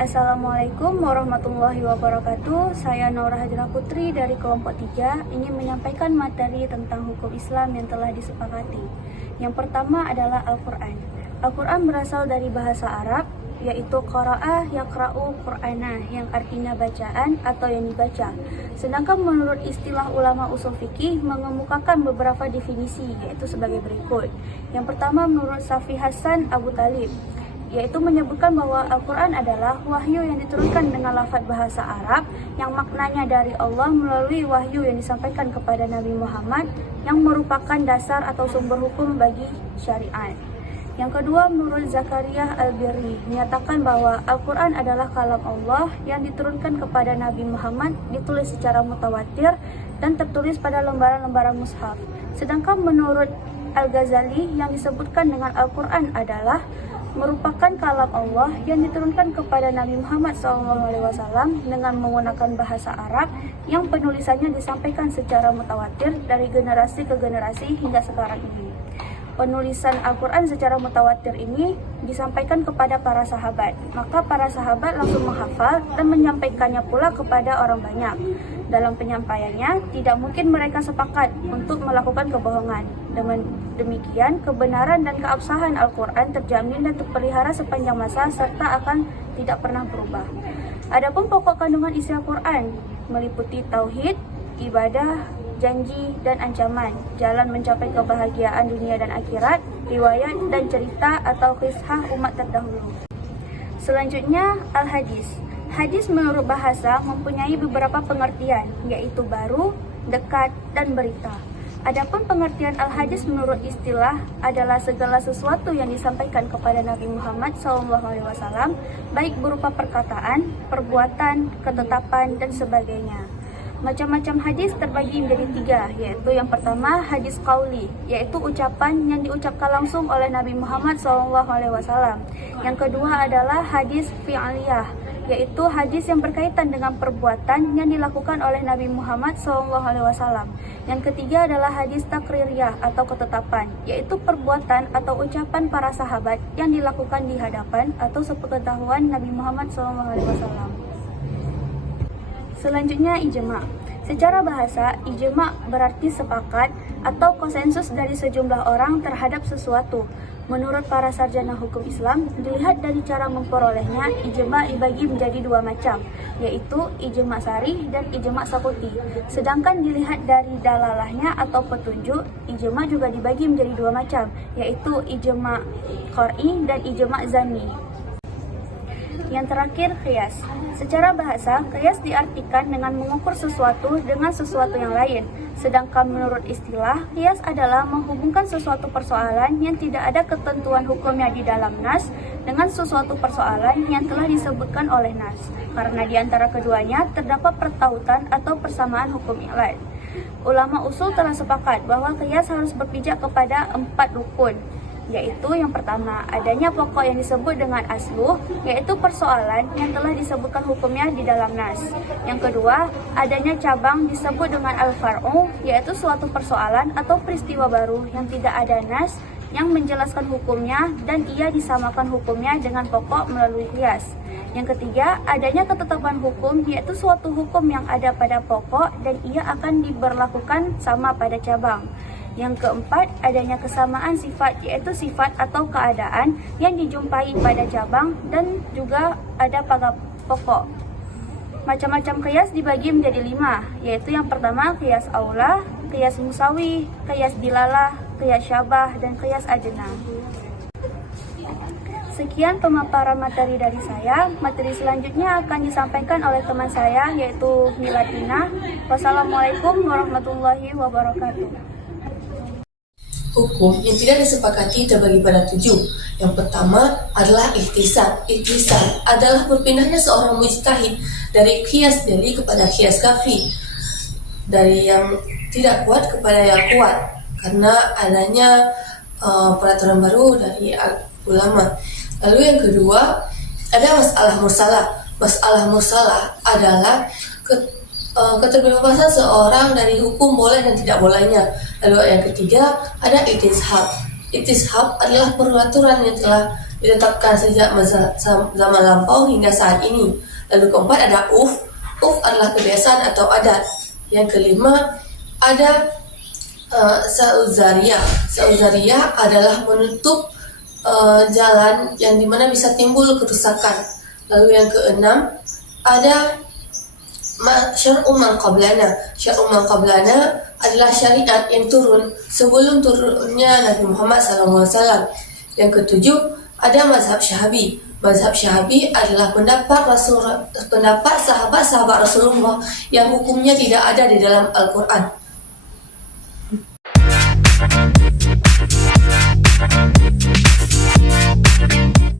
Assalamualaikum warahmatullahi wabarakatuh. Saya Naura Hajrah Putri dari kelompok 3 ingin menyampaikan materi tentang hukum Islam yang telah disepakati. Yang pertama adalah Al-Quran. Al-Quran berasal dari bahasa Arab, yaitu qara'ah yaqra'u qur'ana, yang artinya bacaan atau yang dibaca. Sedangkan menurut istilah ulama usul fikih mengemukakan beberapa definisi, yaitu sebagai berikut. Yang pertama menurut Safi Hasan Abu Talib, yaitu menyebutkan bahwa Al-Quran adalah wahyu yang diturunkan dengan lafaz bahasa Arab yang maknanya dari Allah melalui wahyu yang disampaikan kepada Nabi Muhammad yang merupakan dasar atau sumber hukum bagi syariat. Yang kedua, menurut Zakaria Al-Birri, menyatakan bahwa Al-Quran adalah kalam Allah yang diturunkan kepada Nabi Muhammad, ditulis secara mutawatir dan tertulis pada lembaran-lembaran mushaf. Sedangkan menurut Al-Ghazali, yang disebutkan dengan Al-Quran adalah merupakan kalam Allah yang diturunkan kepada Nabi Muhammad SAW dengan menggunakan bahasa Arab yang penulisannya disampaikan secara mutawatir dari generasi ke generasi hingga sekarang ini. Penulisan Al-Quran secara mutawatir ini disampaikan kepada para sahabat, maka para sahabat langsung menghafal dan menyampaikannya pula kepada orang banyak. Dalam penyampaiannya, tidak mungkin mereka sepakat untuk melakukan kebohongan. Dengan demikian, kebenaran dan keabsahan Al-Quran terjamin dan terpelihara sepanjang masa serta akan tidak pernah berubah. Adapun pokok kandungan isi Al-Quran meliputi tauhid, ibadah, janji, dan ancaman, jalan mencapai kebahagiaan dunia dan akhirat, riwayat dan cerita atau kisah umat terdahulu. Selanjutnya, Al-Hadis. Hadis menurut bahasa mempunyai beberapa pengertian, yaitu baru, dekat, dan berita. Adapun pengertian Al-Hadis menurut istilah adalah segala sesuatu yang disampaikan kepada Nabi Muhammad SAW, baik berupa perkataan, perbuatan, ketetapan, dan sebagainya. Macam-macam hadis terbagi menjadi 3, yaitu yang pertama hadis qauli, yaitu ucapan yang diucapkan langsung oleh Nabi Muhammad SAW. Yang kedua adalah hadis fi'liyah, yaitu hadis yang berkaitan dengan perbuatan yang dilakukan oleh Nabi Muhammad SAW. Yang ketiga adalah hadis takririyah atau ketetapan, yaitu perbuatan atau ucapan para sahabat yang dilakukan di hadapan atau sepengetahuan Nabi Muhammad SAW. Selanjutnya, ijma'. Secara bahasa, ijma' berarti sepakat atau konsensus dari sejumlah orang terhadap sesuatu. Menurut para sarjana hukum Islam, dilihat dari cara memperolehnya, ijma' dibagi menjadi 2 macam, yaitu ijma' sarih dan ijma' sakuti. Sedangkan dilihat dari dalalahnya atau petunjuk, ijma' juga dibagi menjadi 2 macam, yaitu ijma' qur'i dan ijma' zanni. Yang terakhir, qiyas. Secara bahasa, qiyas diartikan dengan mengukur sesuatu dengan sesuatu yang lain. Sedangkan menurut istilah, qiyas adalah menghubungkan sesuatu persoalan yang tidak ada ketentuan hukumnya di dalam nas dengan sesuatu persoalan yang telah disebutkan oleh nas. Karena di antara keduanya terdapat pertautan atau persamaan hukum ilat. Ulama usul telah sepakat bahwa qiyas harus berpijak kepada 4 rukun, yaitu yang pertama, adanya pokok yang disebut dengan asluh, yaitu persoalan yang telah disebutkan hukumnya di dalam nas. Yang kedua, adanya cabang disebut dengan al-far'u, yaitu suatu persoalan atau peristiwa baru yang tidak ada nas yang menjelaskan hukumnya dan ia disamakan hukumnya dengan pokok melalui qiyas. Yang ketiga, adanya ketetapan hukum, yaitu suatu hukum yang ada pada pokok dan ia akan diberlakukan sama pada cabang. Yang keempat, adanya kesamaan sifat, yaitu sifat atau keadaan yang dijumpai pada cabang dan juga ada pada pokok. Macam-macam qiyas dibagi menjadi 5, yaitu yang pertama qiyas aula, qiyas musawi, qiyas dilalah, qiyas syabah, dan qiyas ajna. Sekian pemaparan materi dari saya. Materi selanjutnya akan disampaikan oleh teman saya, yaitu Milatina. Wassalamualaikum warahmatullahi wabarakatuh. Hukum yang tidak disepakati terbagi pada 7. Yang pertama adalah ihtisab. Ihtisab adalah berpindahnya seorang mujtahid dari qiyas dali kepada qiyas kafi, dari yang tidak kuat kepada yang kuat, karena adanya peraturan baru dari ulama. Lalu yang kedua ada masalah mursalah. Masalah mursalah adalah keterbebasan seorang dari hukum boleh dan tidak bolehnya. Lalu yang ketiga ada itishab. Itishab adalah peraturan yang telah ditetapkan sejak masa zaman lampau hingga saat ini. Lalu keempat ada urf. Urf adalah kebiasaan atau adat. Yang kelima ada sauzaria. Sauzaria adalah menutup jalan yang dimana bisa timbul kerusakan. Lalu yang keenam ada syar'u man qablana. Syar'u man qablana adalah syariat yang turun sebelum turunnya Nabi Muhammad SAW. Yang ketujuh ada mazhab Syahabi. Mazhab Syahabi adalah pendapat sahabat-sahabat Rasulullah yang hukumnya tidak ada di dalam Al-Quran.